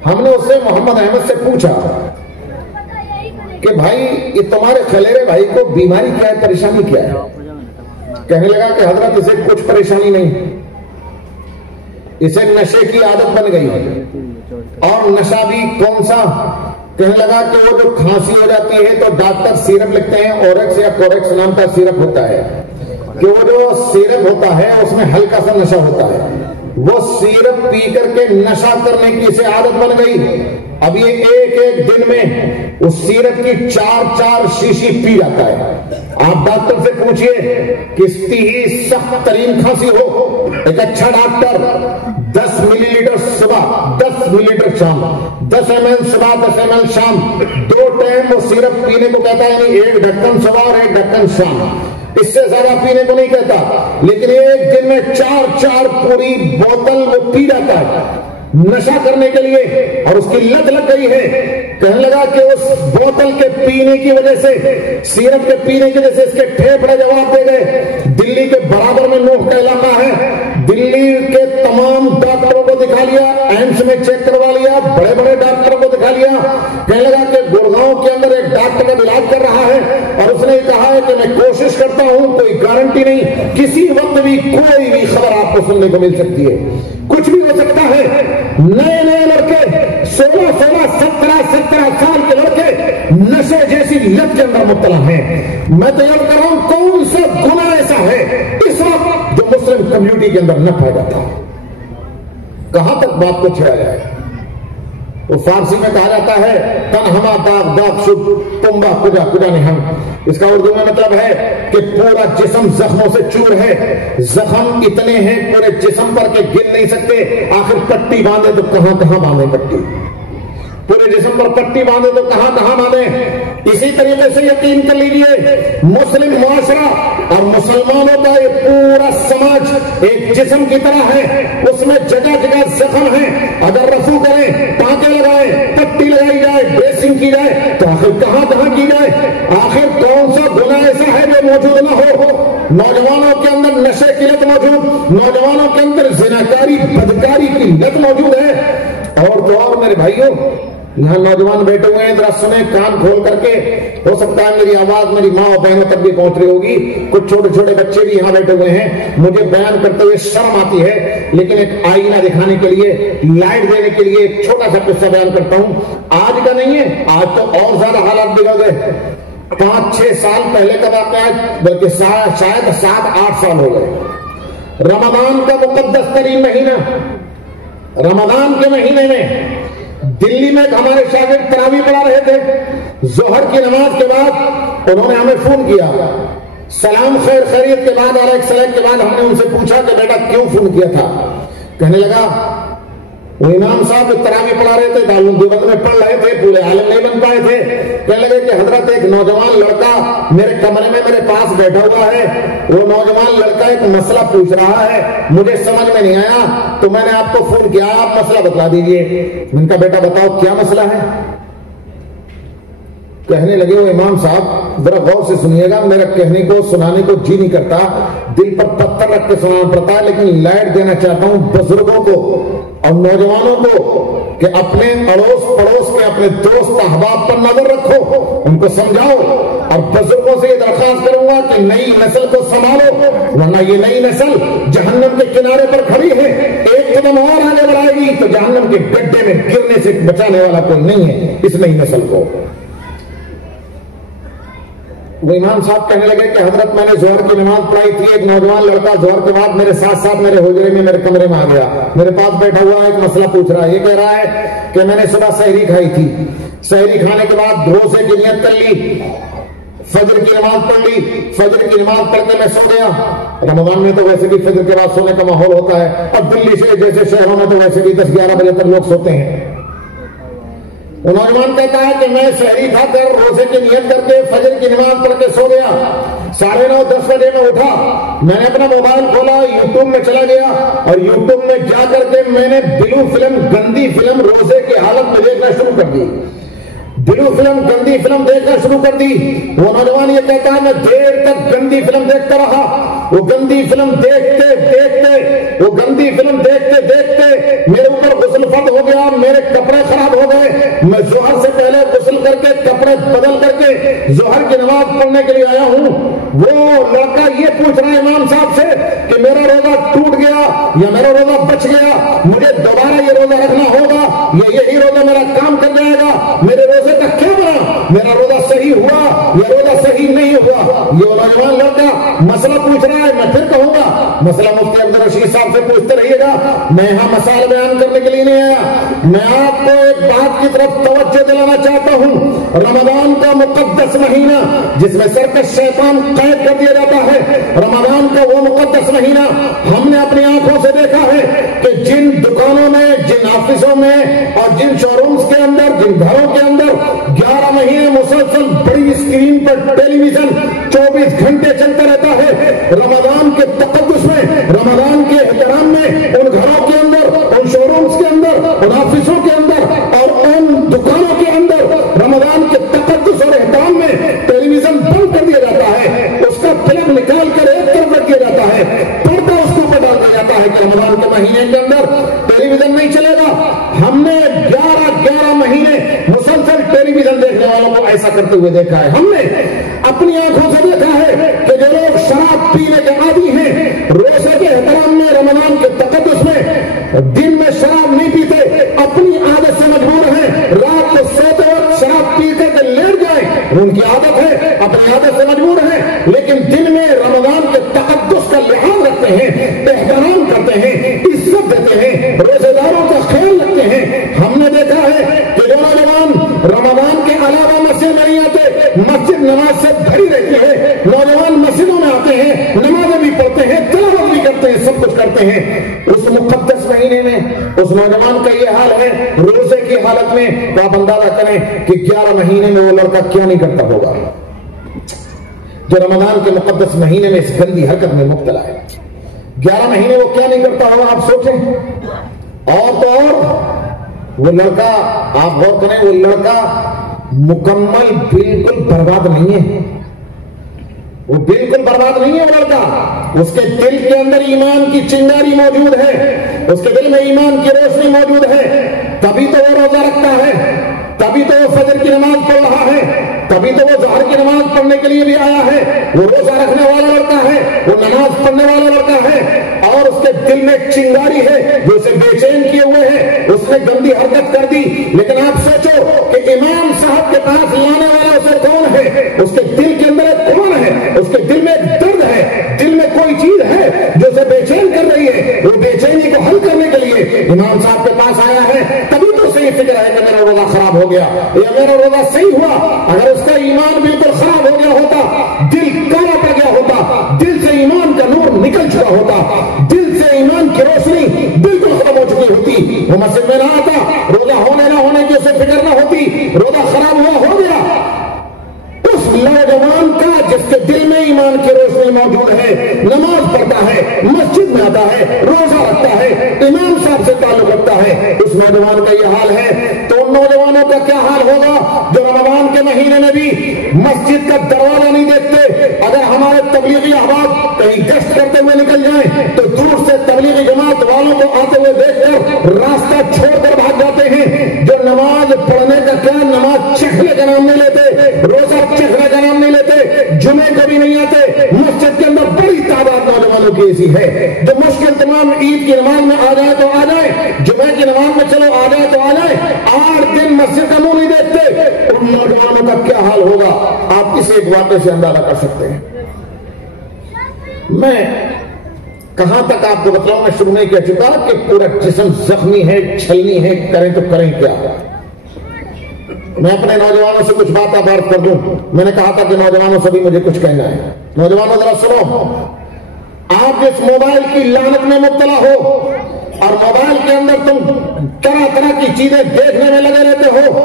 ہم نے اس سے محمد احمد سے پوچھا کہ بھائی یہ تمہارے خلیرے بھائی کو بیماری کیا ہے, پریشانی کیا ہے؟ کہنے لگا کہ حضرت اسے کچھ پریشانی نہیں, اسے نشے کی عادت بن گئی ہے. اور نشہ بھی کون سا؟ کہنے لگا کہ وہ جو کھانسی ہو جاتی ہے تو ڈاکٹر سیرپ لکھتے ہیں, اوریکس یا کوریکس نام کا سیرپ ہوتا ہے, کہ وہ جو سیرپ ہوتا ہے اس میں ہلکا سا نشہ ہوتا ہے, وہ سیرپ پی کر کے نشہ کرنے کی اسے عادت بن گئی. اب یہ ایک ایک دن میں اس سیرپ کی 4 شیشی پی جاتا ہے. آپ ڈاکٹر سے پوچھئے کسی ہی سخت ترین کھانسی ہو, ایک اچھا ڈاکٹر 10 ملی لیٹر صبح 10 ملی لیٹر شام, 10 ml صبح 10 ml شام, 2 ٹائم وہ سیرپ پینے کو کہتا ہے, یعنی 1 ڈھکن صبح اور 1 ڈھکن شام, اس سے زیادہ پینے کو نہیں کہتا. لیکن ایک دن میں 4 پوری بوتل وہ پی جاتا ہے نشہ کرنے کے لیے, اور اس کی لت لگ گئی ہے. کہنے لگا کہ اس بوتل کے پینے کی وجہ سے, سیرپ کے پینے کی وجہ سے اس کے پھیپھڑے جواب دے گئے. دلی کے برابر میں نوح کا علاقہ ہے, دلی کے تمام ڈاکٹروں کو دکھا لیا, ایمس میں چیک کروا لیا, بڑے بڑے ڈاکٹروں کو دکھا لیا. کہنے لگا کہ گڑگاؤں کے اندر ایک ڈاکٹر کا علاج کر رہا ہے اور اس نے کہا ہے کہ میں کوشش کرتا ہوں, کوئی گارنٹی نہیں, کسی وقت بھی کوئی بھی خبر آپ کو سننے کو مل سکتی ہے, کچھ بھی ہو سکتا ہے. نئے لڑکے 16 17 سال کے لڑکے نشے جیسی لت کے اندر مبتلا ہیں. میں تو یہ کر رہا ہوں کون سا گناہ ایسا ہے اس وقت جو مسلم کمیونٹی کے اندر نہ پایا جاتا؟ کہاں تک بات کو چھڑا جائے؟ وہ فارسی میں کہا جاتا ہے تنہما داغ داغ شد تمبا کجا کجا نہم. اس کا اردو میں مطلب ہے کہ پورا جسم زخموں سے چور ہے, زخم اتنے ہیں پورے جسم پر کہ گن نہیں سکتے, آخر پٹی باندھے تو کہاں کہاں باندھے پٹی, پورے جسم پر پٹی باندھے تو کہاں کہاں باندھے. اسی طریقے سے یقین کر لیجئے مسلم معاشرہ اور مسلمانوں کا یہ پورا سماج ایک جسم کی طرح ہے, اس میں جگہ جگہ زخم ہیں. اگر رفو کریں, ٹانکے لگائیں, پٹی لگائی جائے, ڈریسنگ کی جائے تو آخر کہاں کہاں کی جائے؟ آخر کون سا گناہ ایسا ہے جو موجود نہ ہو؟ نوجوانوں کے اندر نشے کی لت موجود, نوجوانوں کے اندر زناکاری بدکاری کی لت موجود ہے. اور تو اور میرے بھائیوں, یہاں نوجوان بیٹھے ہوئے ہیں, ذرا سنیں کان کھول کر کے, ہو سکتا ہے میری آواز میری ماں اور بہنوں تک بھی پہنچ رہی ہوگی, کچھ چھوٹے چھوٹے بچے بھی یہاں بیٹھے ہوئے ہیں. مجھے بیان کرتے ہوئے شرم آتی ہے, لیکن ایک آئینہ دکھانے کے لیے, لائٹ دینے کے لیے ایک چھوٹا سا قصہ بیان کرتا ہوں. آج کا نہیں ہے, آج تو اور زیادہ حالات بگڑ گئے. 5-6 سال پہلے کا واقعہ ہے, بلکہ شاید 7-8 سال ہو گئے. رمضان کا مقدس ترین مہینہ, رمضان کے مہینے میں دلی میں ہمارے شاگرد تراویح پڑھا رہے تھے. ظہر کی نماز کے بعد انہوں نے ہمیں فون کیا, سلام خیر خیریت کے بعد اور ایک سلام کے بعد ہم نے ان سے پوچھا کہ بیٹا کیوں فون کیا تھا؟ کہنے لگا وہ امام صاحب جو تراویح پڑھا رہے تھے دارالعلوم دیوبند میں پڑھ رہے تھے, پورے عالم نہیں بن پائے تھے. کہنے لگے کہ حضرت ایک نوجوان لڑکا میرے کمرے میں میرے پاس بیٹھا ہوا ہے, وہ نوجوان لڑکا ایک مسئلہ پوچھ رہا ہے, مجھے سمجھ میں نہیں آیا تو میں نے آپ کو فون کیا, آپ مسئلہ بتلا دیجئے. ان کا بیٹا بتاؤ کیا مسئلہ ہے؟ کہنے لگے وہ امام صاحب ذرا غور سے سنیے گا, میرا کہنے کو سنانے کو جی نہیں کرتا, دل پر پتھر رکھ کے سنانا پڑتا ہے, لیکن لائٹ دینا چاہتا ہوں بزرگوں کو اور نوجوانوں کو کہ اپنے اڑوس پڑوس کے اپنے دوست احباب پر نظر رکھو, ان کو سمجھاؤ, اور بزرگوں سے یہ درخواست کروں گا کہ نئی نسل کو سنبھالو, ورنہ یہ نئی نسل جہنم کے کنارے پر کھڑی ہے. ایک قدم اور آگے بڑھائے گی تو جہنم کے گڈھے میں گرنے سے بچانے والا کوئی نہیں ہے اس نئی نسل کو. وہ امام صاحب کہنے لگے کہ حضرت میں نے ظہر کی نماز پڑھائی تھی, ایک نوجوان لڑکا ظہر کے بعد میرے ساتھ میرے حجرے میں میرے کمرے میں آ گیا, میرے پاس بیٹھا ہوا ایک مسئلہ پوچھ رہا ہے. یہ کہہ رہا ہے کہ میں نے صبح سحری کھائی تھی, سحری کھانے کے بعد روزے کی نیت کر لی, فجر کی نماز پڑھ لی, فجر کی نماز پڑھ کے میں سو گیا. رمضان میں تو ویسے بھی فجر کے بعد سونے کا ماحول ہوتا ہے, اور دلی سے جیسے شہروں میں تو ویسے بھی 10-11 بجے تک لوگ سوتے ہیں. وہ نوجوان کہتا ہے کہ میں سحری کھا کر روزے کی نیت کر کے فجر کی نماز پڑھ کے سو گیا. 9:30-10 بجے میں اٹھا, میں نے اپنا موبائل کھولا, یوٹیوب میں چلا گیا, اور یوٹیوب میں جا کر کے میں نے بلو فلم, گندی فلم روزے کی حالت میں دیکھنا شروع کر دی. بلو فلم گندی فلم دیکھنا شروع کر دی. وہ نوجوان یہ کہتا ہے میں دیر تک گندی فلم دیکھتا رہا. وہ گندی فلم دیکھتے دیکھتے میرے اوپر غسل فرض ہو گیا, میرے کپڑے خراب ہو گئے. میں ظہر سے پہلے غسل کر کے کپڑے بدل کر کے ظہر کی نماز پڑھنے کے لیے آیا ہوں. وہ لڑکا یہ پوچھ رہا ہے امام صاحب سے کہ میرا روزہ ٹوٹ گیا یا میرا روزہ بچ گیا, مجھے دوبارہ یہ روزہ رکھنا ہوگا یا یہی روزہ میرا کام کر جائے گا, میرے روزے کا کیا بنا, میرا روزہ صحیح ہوا یا روزہ صحیح نہیں ہوا. یہ نوجوان لڑکا مسئلہ پوچھ رہا ہے. میں پھر کہوں گا مسئلہ مفتی عبدالرشید صاحب سے پوچھتے رہیے گا. میں یہاں مسائل بیان کرنے کے لیے نہیں آیا. میں آپ کو ایک بات کی طرف توجہ دلانا چاہتا ہوں. رمضان کا مقدس مہینہ جس میں سرکش شیطان قید کر دیا جاتا ہے, رمضان کا وہ مقدس مہینہ ہم نے اپنی آنکھوں سے دیکھا ہے کہ جن دکانوں میں, جن آفسوں میں اور جن شو رومز کے اندر, جن گھروں کے اندر 11 مہینے مسلسل بڑی اسکرین پر ٹیلی ویژن 24 گھنٹے چلتا رہتا ہے, رمضان کے تقدس میں, رمضان کے احترام میں, ان گھروں کے اندر, ان شو رومز کے اندر, ان آفسوں کے اندر اور ان دکانوں کے اندر رمضان کے تقدس اور احترام میں ٹیلی ویژن بند کر دیا جاتا ہے. اس کا پلگ نکال کر ایک طرف رکھ دیا جاتا ہے, پردہ اس کے اوپر ڈال دیا جاتا ہے کہ رمضان کے مہینے کے اندر ٹیلی ویژن نہیں چلے گا. ہم نے 11 مہینے مسلسل ٹیلی ویژن دیکھنے والوں کو ایسا کرتے ہوئے دیکھا ہے. ہم نے اپنی آنکھوں سے دیکھا ہے کہ جو لوگ شراب پینے کے عادی ہیں, روزے کے احترام میں, رمضان کے تقدس میں دن میں شراب نہیں پیتے, اپنی عادت سے مجبور ہیں, رات کو سوتے وقت شراب پی کر کے لیٹ جائیں, ان کی عادت ہے, اپنی عادت سے مجبور ہیں, لیکن دن میں رمضان کے تقدس کا لحاظ رکھتے ہیں, احترام کرتے ہیں, عزت دیتے ہیں, روزے داروں کا خیال رکھتے ہیں. ہم نے دیکھا ہے کہ جو نوجوان رمضان کے علاوہ مسجد میں نہیں آتے, مسجد نماز سے بھری رہتی ہے, نوجوان مسجدوں میں آتے ہیں, نمازیں بھی پڑھتے ہیں, تلاوت بھی کرتے ہیں, سب کچھ کرتے ہیں. اس مقدس مہینے میں اس نوجوان کا یہ حال ہے روزے کی حالت میں, تو آپ اندازہ کریں کہ 11 مہینے میں وہ لڑکا کیا نہیں کرتا ہوگا جو رمضان کے مقدس مہینے میں اس گندی حرکت میں مبتلا ہے. 11 مہینے وہ کیا نہیں کرتا ہوگا آپ سوچیں. اور تو اور وہ لڑکا, آپ غور کریں, وہ لڑکا مکمل بالکل برباد نہیں ہے, وہ بالکل برباد نہیں ہے. وہ لڑکا, اس کے دل کے اندر ایمان کی چنگاری موجود ہے, اس کے دل میں ایمان کی روشنی موجود ہے, تبھی تو وہ روزہ رکھتا ہے, تبھی تو وہ فجر کی نماز پڑھ رہا ہے, تبھی تو وہ ظہر کی نماز پڑھنے کے لیے بھی آیا ہے. وہ روزہ رکھنے والا لڑکا ہے, وہ نماز پڑھنے والا لڑکا ہے, اور اس کے دل میں چنگاری ہے جو اسے بے چین کیے ہوئے ہے. اس نے گندی حرکت کر دی, لیکن آپ سوچو کہ امام صاحب کے پاس لانے والا اسے کون ہے, اس کے دل کے اندر ایک کون ہے, اس کے دل میں ایک درد ہے, دل میں کوئی چیز ہے جو اسے بے چین کر رہی ہے. وہ بے چینی کو حل کرنے کے لیے امام صاحب کے پاس آیا ہے, تبھی تو صحیح فکر ہے کہ میرا روزہ خراب ہو گیا یا میرا روزہ صحیح ہوا. اگر اس کا ایمان بالکل خراب ہو گیا ہوتا, دل کالا پڑ گیا ہوتا, دل سے ایمان کا نور نکل چکا ہوتا, دل سے ایمان کی روشنی بالکل ختم ہو چکی ہوتی, وہ مسجد میں نہ آتا, روزہ ہونے نہ ہونے کی اسے فکر نہ ہوتی, روزہ خراب ہوا ہو گیا. اس نوجوان کا جس کے دل میں ایمان کی روشنی موجود ہے, نماز پڑھتا ہے, مسجد میں آتا ہے, روزہ رکھتا ہے, امام صاحب سے تعلق رکھتا ہے, اس نوجوان کا یہ حال ہے, تو ان نوجوانوں کا کیا حال ہوگا جو رمضان کے مہینے میں بھی مسجد کا دروازہ نہیں دیکھتے. اگر ہمارے تبلیغی احباب کہیں گشت کرتے ہوئے نکل جائیں تو دور سے تبلیغی جماعت والوں کو آتے ہوئے دیکھ کر راستہ چھوڑ کر بھاگ جاتے ہیں. جو نماز پڑھنے کا کیا, نماز چکھنے کا نام نہیں لیتے, روزہ چکھنے کا نام نہیں لیتے, جمعے کبھی نہیں آتے. مسجد کے اندر بڑی تعداد نوجوانوں کی ایسی ہے جو مشکل تمام عید کی نماز میں آ جائے تو آ جائے, جمعے کی نماز میں چلو آ جائے تو آ جائے, 8 دن مسجد کا منہ نہیں دیکھتے. ان نوجوانوں کا کیا حال ہوگا آپ کسی ایک واقعے سے اندازہ کر سکتے ہیں. میں کہاں تک آپ کو بتلاؤں, میں شروع نہیں کہہ چکا کہ پورا جسم زخمی ہے, چھلنی ہے, کریں تو کریں کیا. میں اپنے نوجوانوں سے کچھ بات عبارت کر دوں. میں نے کہا تھا کہ نوجوانوں سے بھی مجھے کچھ کہنا ہے. نوجوانوں ذرا سنو, آپ جس موبائل کی لعنت میں مبتلا ہو اور موبائل کے اندر تم طرح طرح کی چیزیں دیکھنے میں لگے رہتے ہو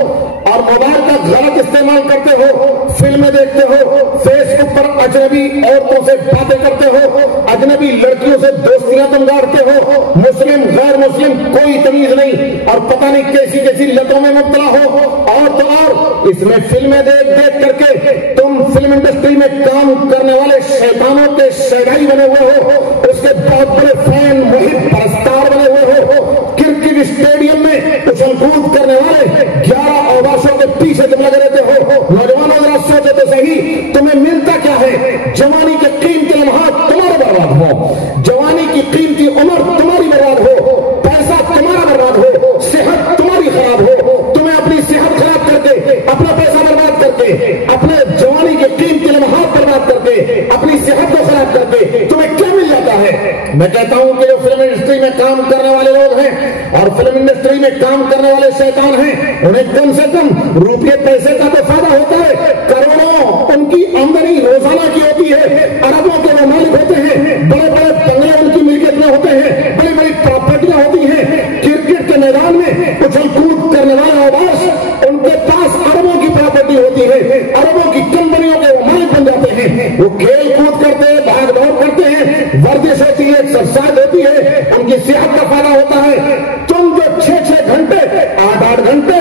اور موبائل کا غلط استعمال کرتے ہو, فلمیں دیکھتے ہو, فیس بک پر اجنبی عورتوں سے باتیں کرتے ہو, اجنبی لڑکیوں سے دوستیاں تم گاڑتے ہو, مسلم غیر مسلم کوئی تمیز نہیں, اور پتہ نہیں کیسی کیسی لتوں میں مبتلا ہو, اور تو اور اس میں فلمیں دیکھ دیکھ کر کے تم فلم انڈسٹری میں کام کرنے والے شیطانوں کے شیدائی بنے ہوئے ہو، اس کے بہت بڑے فین محب پرستار بنے ہوئے ہو، کرکٹ اسٹیڈیم میں اچھل کود کرنے والے 11 اوباشوں کے پیچھے تم لگے رہتے ہو۔ نوجوانوں ذرا سوچو تو صحیح، تمہیں ملتا کیا ہے؟ جوانی کے قیمتی لمحات تمہارے برباد ہو، جوانی کی قیمتی عمر تمہاری برباد ہو، پیسہ تمہارا برباد ہو، صحت تمہاری خراب ہو، تمہیں اپنی صحت خراب کر کے، اپنا پیسہ برباد کر کے، اپنے جوانی کے قیمتی لمحات برباد کر کے، اپنی صحت کو خراب کر کے تمہیں کیا مل جاتا ہے؟ میں کہتا ہوں کہ جو فلم انڈسٹری میں کام کرنے والے لوگ ہیں اور فلم انڈسٹری میں کام کرنے والے شیطان ہیں، انہیں کم سے کم روپے پیسے کا تو فائدہ ہوتا ہے، کروڑوں ان کی آمدنی روزانہ کی ہوتی ہے، اربوں کے وہ مالک ہوتے ہیں، بڑے بڑے بنگلے ان کی ملکیت میں ہوتے ہیں، بڑی بڑی پراپرٹیاں ہوتی ہیں، کرکٹ کے میدان میں اچھل کود کرنے والے اوباش ان کے پاس اربوں کی پراپرٹی ہوتی ہے، اربوں کی کمپنیوں کے وہ مالک بن جاتے ہیں، وہ کھیل کود کرتے ہیں، بھاگ دوڑ کرتے ہیں، ورزش ہوتی ہے، ایکسرسائز ہوتی ہے، ان کی صحت کا فائدہ ہوتا ہے۔ تم جو 6-6 گھنٹے 8-8 گھنٹے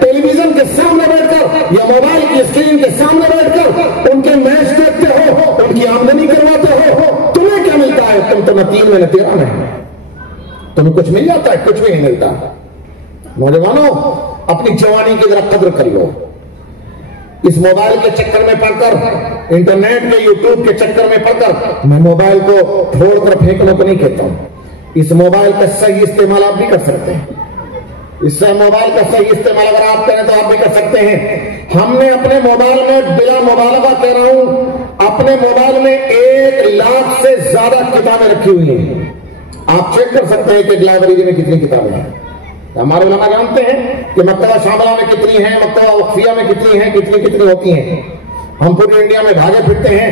ٹیلی ویژن کے سامنے بیٹھ کر یا موبائل کی اسکرین کے سامنے بیٹھ کر ان کے میچ دیکھتے ہو، ان کی آمدنی کرواتے ہو، تمہیں کیا ملتا ہے؟ تم تو نہ 3 میں نہ 13 میں، تمہیں کچھ مل جاتا ہے؟ کچھ بھی نہیں ملتا۔ نوجوانوں اپنی جوانی کی ذرا قدر کر لو، اس موبائل کے چکر میں پڑ کر، انٹرنیٹ کے یوٹیوب کے چکر میں پڑ کر، میں موبائل کو پھوڑ کر پھینکنے کو نہیں کہتا ہوں، اس موبائل کا صحیح استعمال آپ بھی کر سکتے ہیں، اس سے موبائل کا صحیح استعمال اگر آپ کریں تو آپ بھی کر سکتے ہیں۔ ہم نے اپنے موبائل میں بلا مبالغہ کہہ رہا ہوں، اپنے موبائل میں 1 لاکھ سے زیادہ کتابیں رکھی ہوئی ہیں، آپ چیک کر سکتے ہیں کہ لائبریری میں کتنی کتابیں ہیں۔ ہمارے علماء جانتے ہیں کہ مکتبہ شاملہ میں کتنی ہیں، مکتبہ وقفیہ میں کتنی ہیں، کتنی ہوتی ہیں۔ ہم پوری انڈیا میں بھاگے پھرتے ہیں،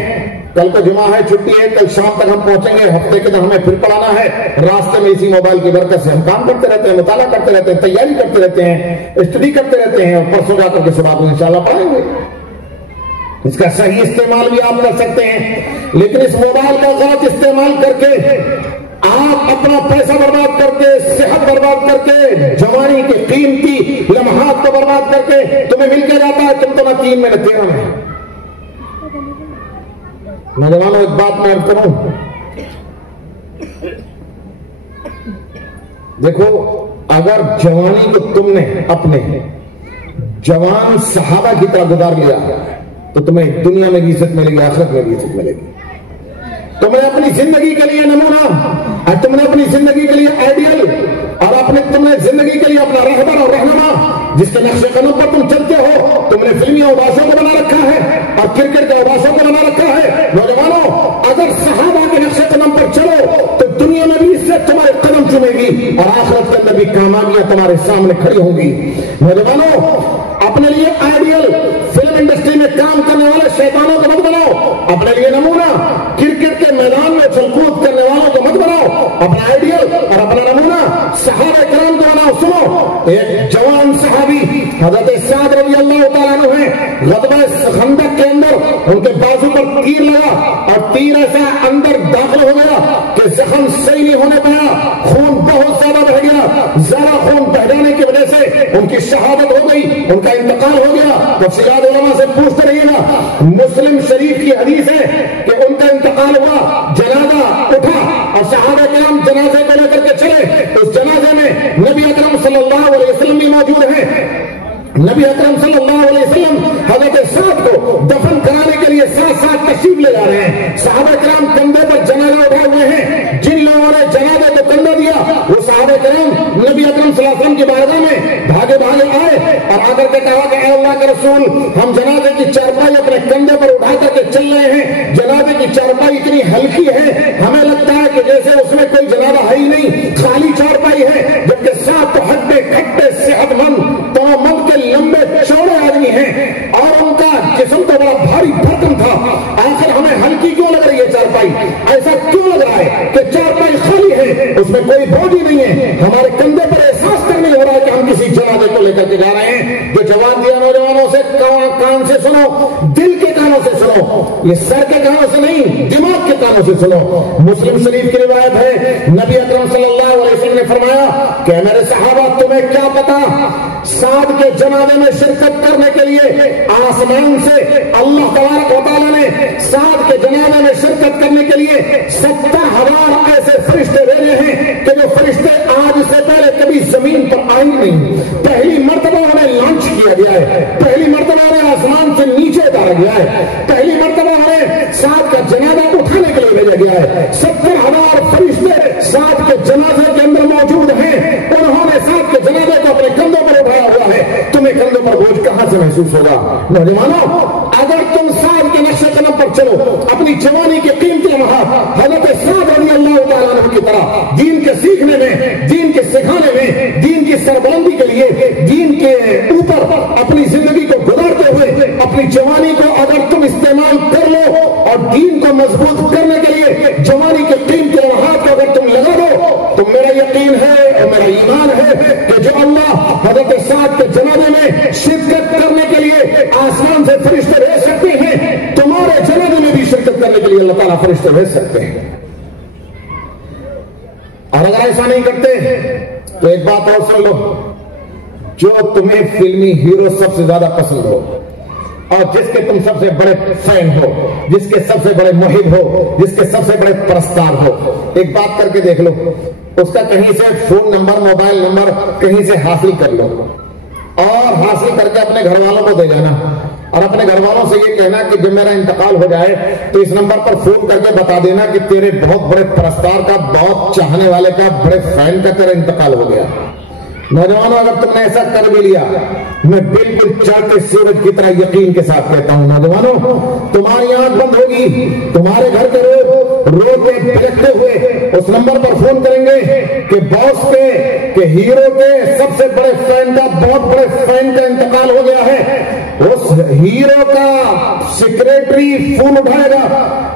کل کو جمعہ ہے، چھٹی ہے، کل شام تک ہم پہنچیں گے، ہفتے کے دن ہمیں پھر پڑھانا ہے، راستے میں اسی موبائل کی برکت سے ہم کام کرتے رہتے ہیں، مطالعہ کرتے رہتے ہیں، تیاری کرتے رہتے ہیں، اسٹڈی کرتے رہتے ہیں، اور پرسوں جا کر کے صبح کو انشاءاللہ پڑھیں گے۔ اس کا صحیح استعمال بھی آپ کر سکتے ہیں، لیکن اس موبائل کا غلط استعمال کر کے آپ اپنا پیسہ برباد کر کے، صحت برباد کر کے، جوانی کے قیمتی لمحات کو برباد کر کے تمہیں مل کے جاتا ہے، تم تو نہ 3 میں نہ 13 میں۔ نوجوانوں ایک بات میں عرض کروں، دیکھو اگر جوانی کو تم نے اپنے جوان صحابہ کی طرح گزار لیا تو تمہیں دنیا میں بھی عزت ملے گی، آخرت میں بھی عزت ملے گی۔ تم نے اپنی زندگی کے لیے نمونہ، اور تم نے اپنی زندگی کے لیے آئیڈیل، اور تم نے زندگی کے لیے اپنا رہبر اور رہنما جس کے نقش قدم پر تم چلتے ہو، تم نے فلمی اوباشوں کو بنا رکھا ہے اور کرکٹ کے اوباشوں کو بنا رکھا ہے۔ نوجوانوں اگر صحابہ کے نقش قدم پر چلو تو دنیا میں بھی عزت تمہارے قدم چومے گی اور آخرت کے اندر بھی کامیابیاں تمہارے سامنے کھڑی ہوں گی۔ نوجوانوں اپنے لیے آئیڈیل فلم انڈسٹری میں کام کرنے والے شیطانوں کو مت بناؤ، اپنے لیے نمونہ کرکٹ کے میدان میں اچھل کود کرنے والوں کو مت بناؤ، اپنا آئیڈیل اور اپنا نمونہ صحابہ کرام کو بناؤ۔ سنو، ایک جوان صحابی حضرت سعد رضی اللہ تعالیٰ عنہ ہیں، غزوہ خندق کے اندر ان کے بازو پر تیر لگا اور تیر ایسا اندر داخل ہو گیا کہ زخم صحیح نہیں ہونے پایا، خون بہت زیادہ بہ گیا، زیادہ خون بہ جانے کی وجہ سے ان کی شہادت ہو گئی، ان کا انتقال ہو گیا۔ تفصیلات علماء سے پوچھتے رہیے گا، مسلم شریف کی حدیث ہے کہ ان کا انتقال ہوا، جنازہ اٹھا اور صحابہ کرام جنازے کو لے کر کے چلے، اس جنازے میں نبی اکرم صلی اللہ علیہ وسلم بھی موجود ہیں۔ نبی اکرم صلی اللہ علیہ وسلم حضرت سعد کو دفن کرانے کے لیے ساتھ ساتھ تشریف لے جا رہے ہیں، صحابہ کرام کندھے پر جنازہ اٹھائے ہوئے ہیں۔ جن لوگوں نے جنازے کو کندھا دیا وہ صحابہ کرام نبی اکرم صلی اللہ علیہ وسلم کی بارگاہ میں بھاگے بھاگے آئے اور آ کر کے کہا کہ اے اللہ کے رسول، ہم جنازے کی چارپائی اپنے کندھے پر اٹھا کر کے چل رہے ہیں، جنازے کی چارپائی اتنی ہلکی ہے ہمیں لگتا ہے کہ جیسے اس میں کوئی جنازہ ہے ہی نہیں، خالی چارپائی ہے، جبکہ ساتھ تو ہڈے کھٹے صحت مند تمام کے لمبے چوڑے آدمی ہیں اور ان کا جسم تو بڑا بھاری بھرکم تھا۔ آخر ہمیں ہلکی کیوں لگ رہی ہے چارپائی؟ ایسا کیوں لگ رہا ہے کہ چارپائی خالی ہے، اس میں کوئی بوجھ ہی نہیں ہے، ہمارے کندھے پر احساس کرنے ہو رہا ہے کہ ہم کسی جنازے کو لے کر کے جا رہے ہیں۔ جو جواب دیا نوجوانوں سے سے کان سے سنو، دل کے کانوں سے سنو، یہ سر کے کانوں سے نہیں، دماغ کے کانوں سے سنو۔ مسلم شریف کی روایت ہے، نبی اکرم صلی اللہ علیہ وسلم نے فرمایا کہ میرے صحابہ تمہیں کیا پتا، سعد کے جنازے میں شرکت کرنے کے لیے آسمان سے اللہ تبارک و تعالیٰ نے سعد کے جنازے میں شرکت کرنے کے لیے 70,000 ایسے فرشتے بھیجے ہیں کہ جو فرشتے آج سے پہلے کبھی زمین پر آئے نہیں، پہلی مرتبہ انہیں لانچ کیا گیا ہے، پہلی مرتبہ انہیں آسمان سے نیچے اتارا گیا ہے، پہلی مرتبہ انہیں سعد کا جنازہ اٹھانے کے لیے بھیجا گیا ہے۔ 70,000 فرشتے سعد کے جنازے کے اندر موجود ہیں، انہوں نے سعد کے جنازے کو اپنے کندھوں پر اٹھایا ہوا ہے، تمہیں کندھوں پر بوجھ کہاں سے محسوس ہوگا؟ نوجوانوں، اگر تم سعد کے نقش قدم پر چلو، اپنی جوانی کے قیمتی لمحات حضرت سعد رضی اللہ تعالیٰ عنہ کی طرح دین کے سیکھنے میں، دین کے سکھانے میں، دین کی سربلندی کے لیے، دین کے اوپر اپنی زندگی کو گزارتے ہوئے اپنی جوانی کو اگر تم استعمال کر لو اور دین کو مضبوط کرنے کے لیے جوانی کے قیمتی لمحات کو اگر تم لگا دو، تو میرا یقین ہے اور میرا ایمان ہے کہ جو اللہ حضرت سعد کے جنازے میں شرکت کرنے کے لیے آسمان سے فرشتے بھیج سکتے ہیں، تمہارے جنازے میں بھی شرکت کرنے کے لیے اللہ تعالیٰ فرشتے بھیج سکتے ہیں۔ اور اگر ایسا نہیں کرتے تو ایک بات اور سن لو، جو تمہیں فلمی ہیرو سب سے زیادہ پسند ہو اور جس کے تم سب سے بڑے فین ہو، جس کے سب سے بڑے محب ہو، جس کے سب سے بڑے پرستار ہو، ایک بات کر کے دیکھ لو، اس کا کہیں سے فون نمبر، موبائل نمبر کہیں سے حاصل کر لو اور حاصل کر کے اپنے گھر والوں کو دے جانا، اور اپنے گھر والوں سے یہ کہنا کہ جب میرا انتقال ہو جائے تو اس نمبر پر فون کر کے بتا دینا کہ تیرے بہت بڑے پرستار کا، بہت چاہنے والے کا، بڑے فین کا تیرا انتقال ہو گیا۔ نوجوانوں، اگر تم نے ایسا کر بھی لیا، میں بالکل چڑھتے سورج کی طرح یقین کے ساتھ کہتا ہوں، نوجوانوں، تمہاری آنکھ بند ہوگی، تمہارے گھر کے لوگ رو کے بلکتے ہوئے اس نمبر پر فون کریں گے کہ باس کے، کہ ہیرو کے سب سے بڑے فین کا، بہت بڑے فین کا انتقال ہو گیا ہے۔ اس ہیرو کا سیکریٹری فون اٹھائے گا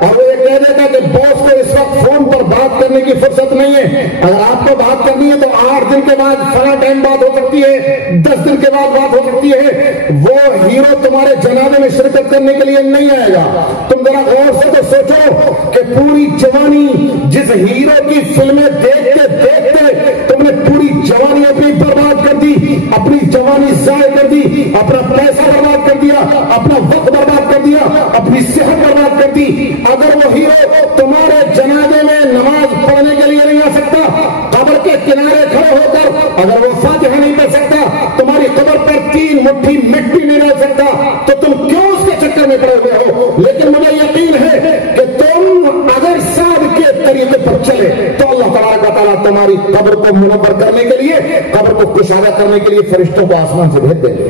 اور وہ یہ کہہ دے گا کہ باس کو اس وقت فون پر بات کرنے کی فرصت نہیں ہے، اگر آپ کو بات کرنی ہے تو 8 دن کے بعد فلاں ٹائم بات ہو سکتی ہے، 10 دن کے بعد بات ہو سکتی ہے۔ وہ ہیرو تمہارے جنازے میں شرکت کرنے کے لیے نہیں آئے گا۔ تم ذرا غور سے تو سوچو کہ پوری جوانی جس ہیرو کی فلمیں دیکھتے دیکھتے تم نے پوری جوانی اپنی برباد کر دی، اپنی جوانی ضائع کر دی، اپنا پیسہ برباد کر دیا، اپنا وقت برباد کر دیا، اپنی صحت برباد کر دی۔ اگر وہ ہیرو تمہارے جنازے میں نماز پڑھنے کے لیے نہیں آ سکتا، قبر کے کنارے کھڑے ہو کر اگر وہ فاتحہ نہیں پڑھ سکتا، تمہاری قبر پر 3 مٹھی مٹی نہیں رہ سکتا، تو تم کیوں اس کے چکر میں پڑے ہوئے ہو؟ لیکن مجھے یقین ہے کہ تم اگر سعد کے طریقے پر چلے تو اللہ تبارک و تعالیٰ تمہاری قبر کو منور کرنے کے لیے، قبر کو کشادہ کرنے کے لیے فرشتوں کو آسمان سے بھیج دیں گے۔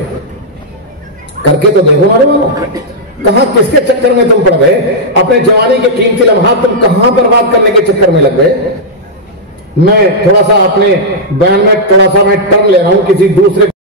کر کے تو دیکھو نوجوانوں، کہاں کس کے چکر میں تم پڑ گئے؟ اپنے جوانی کے قیمتی لمحات تم کہاں برباد کرنے کے چکر میں لگ گئے؟ میں تھوڑا سا اپنے بیان میں تھوڑا سا میں ٹرن لے رہا ہوں کسی دوسرے